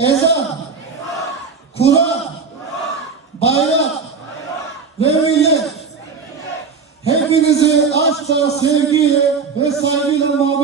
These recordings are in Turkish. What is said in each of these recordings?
ezan, Kur'an, bayrak ve millet. Hepinizi aşkla, sevgiyle ve saygıyla, muhabbetle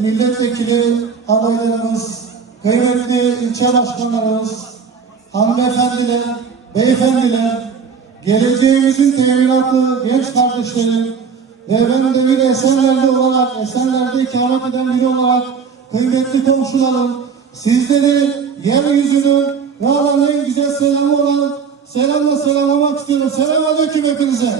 Milletvekili adaylarımız, kıymetli ilçe başkanlarımız, hanımefendiler, beyefendiler, geleceğimizin teminatı genç kardeşlerim ve ben de bir Esenler'de olarak, Esenler'de ikamet eden biri olarak kıymetli komşularım, sizleri yeryüzünün ve en güzel selamı olan selamla selamlamak istiyorum. Selam aleyküm hepinize.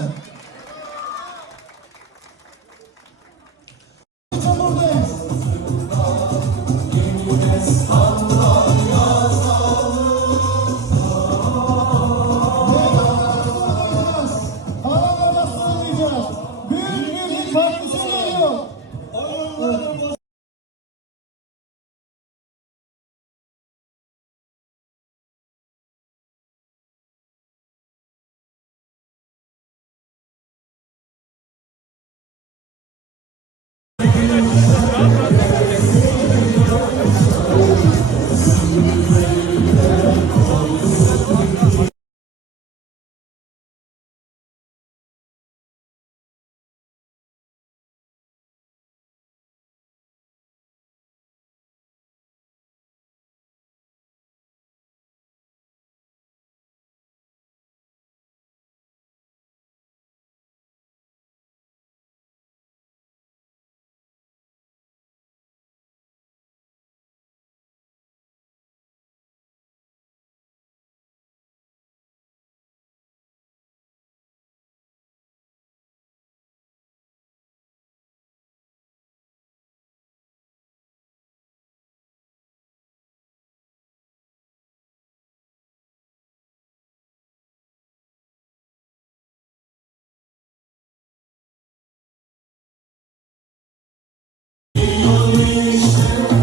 Krishna